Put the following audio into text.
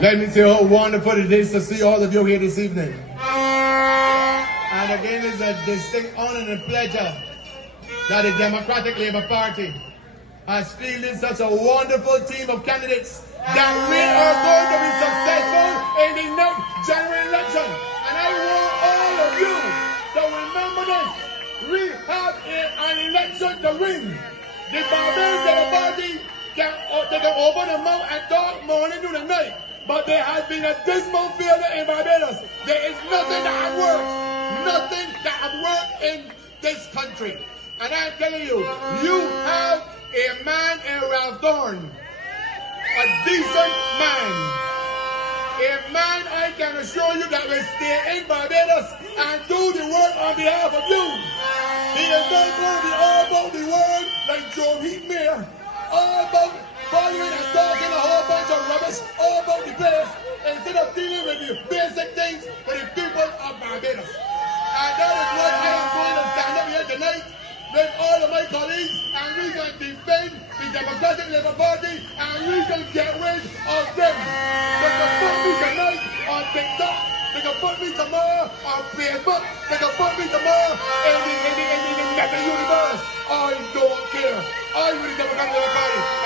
Let me say how wonderful it is to see all of you here this evening. And again, it's a distinct honor and pleasure that the Democratic Labour Party has fielded such a wonderful team of candidates that we are going to be successful in the next general election. And I want all of you to remember this. We have an election to win. The Barbados Labour Party can open their mouth and talk morning to the night. But there has been a dismal failure in Barbados. There is nothing that has worked. Nothing that has worked in this country. And I'm telling you, you have a man in Ralph Thorne. A decent man. A man I can assure you that will stay in Barbados and do the work on behalf of you. He is not going to be all about the world like Joe Heatmere. All about following and talking a whole bunch of rubbish all about the place instead of dealing with the basic things for the people of Barbados. And that is what I am going to stand up here tonight with all of my colleagues, and we can defend the Democratic Labour Party and we can get rid of them. They can put me tonight on TikTok, they can put me tomorrow on Facebook, they can put me tomorrow in the meta universe. I don't care. I'm with the Democratic Labour Party.